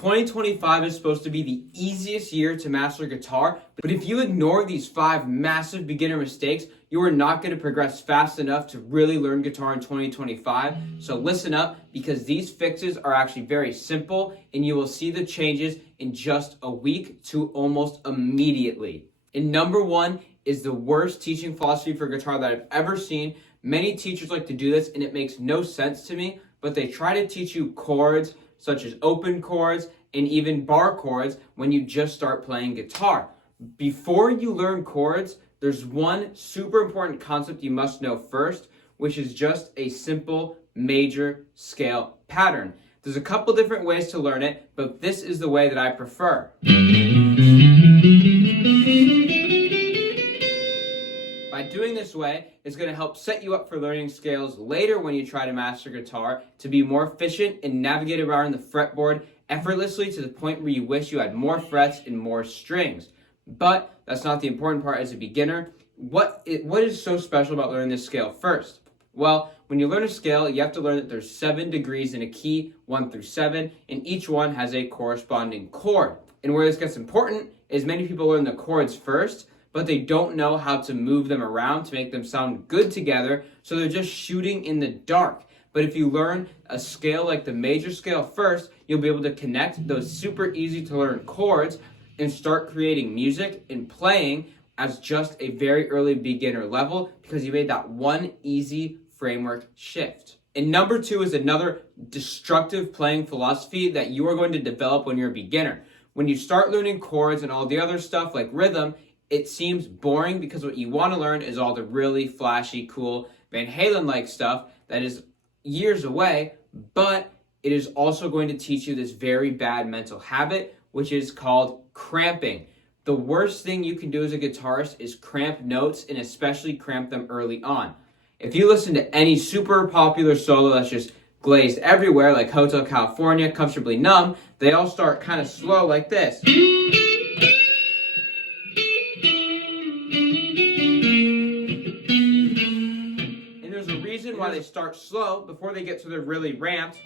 2025 is supposed to be the easiest year to master guitar, but if you ignore these 5 massive beginner mistakes, you are not going to progress fast enough to really learn guitar in 2025. So listen up, because these fixes are actually very simple and you will see the changes in just a week to almost immediately. And number 1 is the worst teaching philosophy for guitar that I've ever seen. Many teachers like to do this and it makes no sense to me, but they try to teach you chords such as open chords and even bar chords when you just start playing guitar. Before you learn chords, there's one super important concept you must know first, which is just a simple major scale pattern. There's a couple different ways to learn it, but this is the way that I prefer. By doing this way, it's going to help set you up for learning scales later when you try to master guitar to be more efficient and navigate around the fretboard effortlessly to the point where you wish you had more frets and more strings. But that's not the important part as a beginner. What is so special about learning this scale first? Well, when you learn a scale, you have to learn that there's 7 degrees in a key, 1 through 7, and each one has a corresponding chord. And where this gets important is many people learn the chords first, but they don't know how to move them around to make them sound good together, so they're just shooting in the dark. But if you learn a scale like the major scale first, you'll be able to connect those super easy to learn chords and start creating music and playing as just a very early beginner level because you made that one easy framework shift. And number 2 is another destructive playing philosophy that you are going to develop when you're a beginner. When you start learning chords and all the other stuff like rhythm, it seems boring because what you want to learn is all the really flashy, cool Van Halen-like stuff that is years away, but it is also going to teach you this very bad mental habit, which is called cramping. The worst thing you can do as a guitarist is cramp notes, and especially cramp them early on. If you listen to any super popular solo that's just glazed everywhere, like Hotel California, Comfortably Numb, they all start kind of slow like this. Why they start slow before they get to the really ramped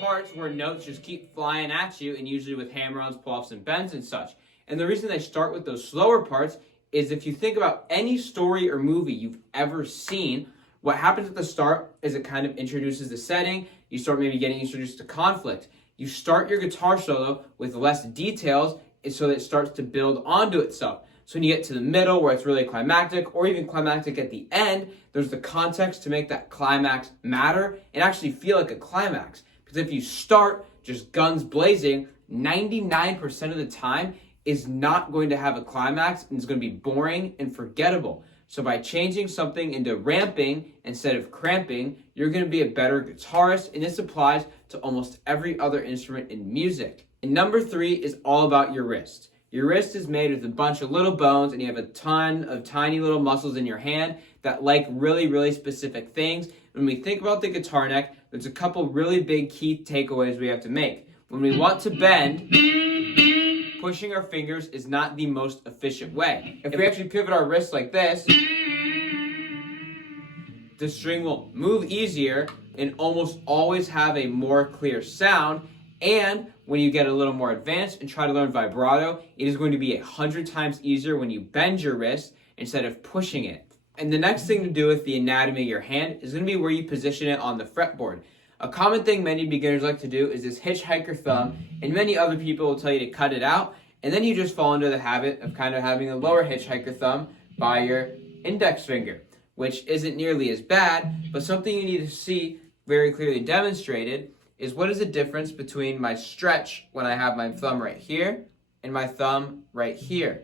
parts where notes just keep flying at you, and usually with hammer-ons, pull-offs, and bends and such. And the reason they start with those slower parts is if you think about any story or movie you've ever seen, what happens at the start is it kind of introduces the setting. You start maybe getting introduced to conflict. You start your guitar solo with less details so that it starts to build onto itself. So when you get to the middle where it's really climactic, or even climactic at the end, there's the context to make that climax matter and actually feel like a climax. Because if you start just guns blazing, 99% of the time is not going to have a climax and it's going to be boring and forgettable. So by changing something into ramping instead of cramping, you're going to be a better guitarist, and this applies to almost every other instrument in music. And number 3 is all about your wrist. Your wrist is made with a bunch of little bones, and you have a ton of tiny little muscles in your hand that like really, really specific things. When we think about the guitar neck, there's a couple really big key takeaways we have to make. When we want to bend, pushing our fingers is not the most efficient way. If we actually pivot our wrist like this, the string will move easier and almost always have a more clear sound. And when you get a little more advanced and try to learn vibrato, it is going to be 100 times easier when you bend your wrist instead of pushing it. And the next thing to do with the anatomy of your hand is going to be where you position it on the fretboard. A common thing many beginners like to do is this hitchhiker thumb, and many other people will tell you to cut it out, and then you just fall into the habit of kind of having a lower hitchhiker thumb by your index finger, which isn't nearly as bad, but something you need to see very clearly demonstrated is what is the difference between my stretch when I have my thumb right here and my thumb right here.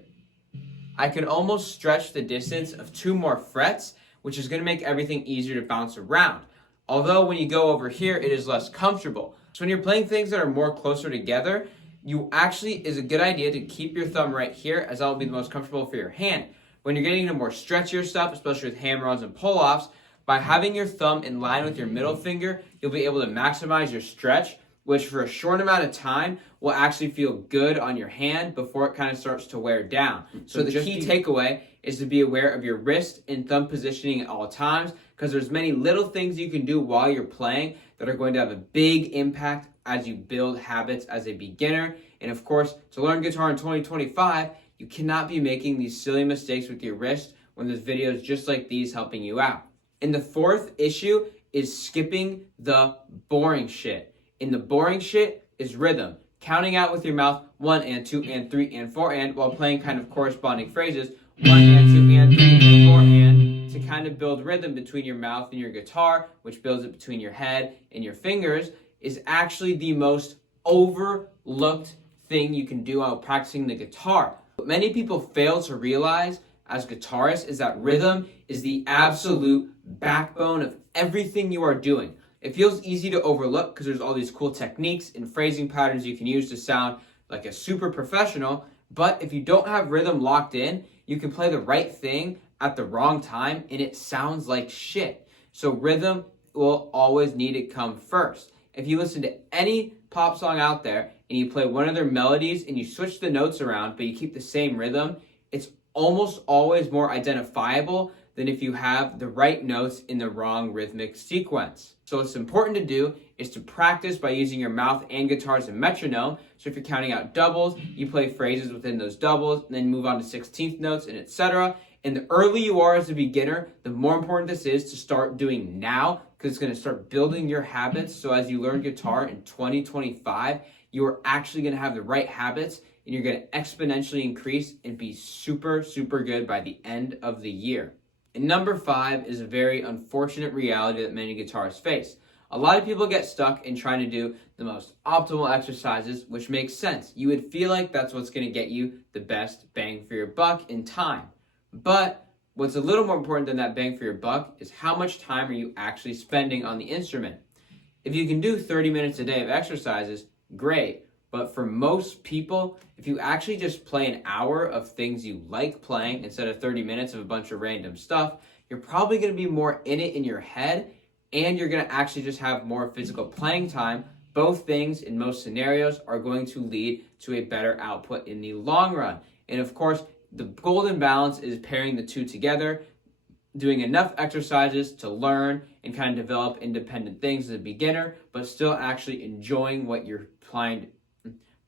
I can almost stretch the distance of 2 more frets, which is going to make everything easier to bounce around. Although when you go over here, it is less comfortable. So when you're playing things that are more closer together, you actually is a good idea to keep your thumb right here, as that will be the most comfortable for your hand. When you're getting into more stretchier stuff, especially with hammer-ons and pull-offs, by having your thumb in line with your middle finger, you'll be able to maximize your stretch, which for a short amount of time will actually feel good on your hand before it kind of starts to wear down. So the key takeaway is to be aware of your wrist and thumb positioning at all times, because there's many little things you can do while you're playing that are going to have a big impact as you build habits as a beginner. And of course, to learn guitar in 2025, you cannot be making these silly mistakes with your wrist when there's videos just like these helping you out. And the fourth issue is skipping the boring shit. And the boring shit is rhythm. Counting out with your mouth 1 and 2 and 3 and 4 and while playing kind of corresponding phrases 1 and 2 and 3 and 4 and to kind of build rhythm between your mouth and your guitar, which builds it between your head and your fingers, is actually the most overlooked thing you can do while practicing the guitar. What many people fail to realize as guitarists is that rhythm is the absolute backbone of everything you are doing. It feels easy to overlook because there's all these cool techniques and phrasing patterns you can use to sound like a super professional, but if you don't have rhythm locked in, you can play the right thing at the wrong time and it sounds like shit. So rhythm will always need to come first. If you listen to any pop song out there and you play one of their melodies and you switch the notes around but you keep the same rhythm, it's almost always more identifiable than if you have the right notes in the wrong rhythmic sequence. So what's important to do is to practice by using your mouth and guitar as a metronome. So if you're counting out doubles, you play phrases within those doubles, and then move on to 16th notes and etc. And the earlier you are as a beginner, the more important this is to start doing now, because it's going to start building your habits. So as you learn guitar in 2025, you are actually going to have the right habits and you're going to exponentially increase and be super, super good by the end of the year. And number 5 is a very unfortunate reality that many guitarists face. A lot of people get stuck in trying to do the most optimal exercises, which makes sense. You would feel like that's what's going to get you the best bang for your buck in time. But what's a little more important than that bang for your buck is how much time are you actually spending on the instrument. If you can do 30 minutes a day of exercises, great. But for most people, if you actually just play an hour of things you like playing instead of 30 minutes of a bunch of random stuff, you're probably going to be more in it in your head and you're going to actually just have more physical playing time. Both things in most scenarios are going to lead to a better output in the long run. And of course, the golden balance is pairing the two together, doing enough exercises to learn and kind of develop independent things as a beginner, but still actually enjoying what you're trying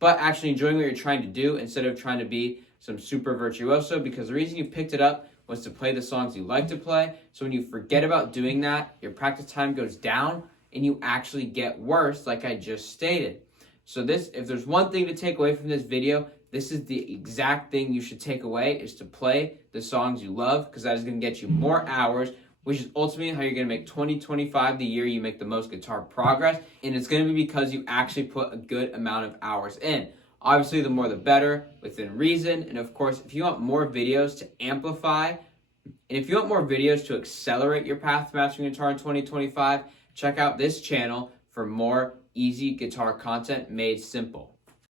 to do instead of trying to be some super virtuoso, because the reason you picked it up was to play the songs you like to play. So when you forget about doing that, your practice time goes down and you actually get worse, like I just stated. So if there's one thing to take away from this video, this is the exact thing you should take away, is to play the songs you love, because that is going to get you more hours, which is ultimately how you're going to make 2025 the year you make the most guitar progress. And it's going to be because you actually put a good amount of hours in. Obviously, the more the better, within reason. And of course, if you want more videos to amplify, and if you want more videos to accelerate your path to mastering guitar in 2025, check out this channel for more easy guitar content made simple.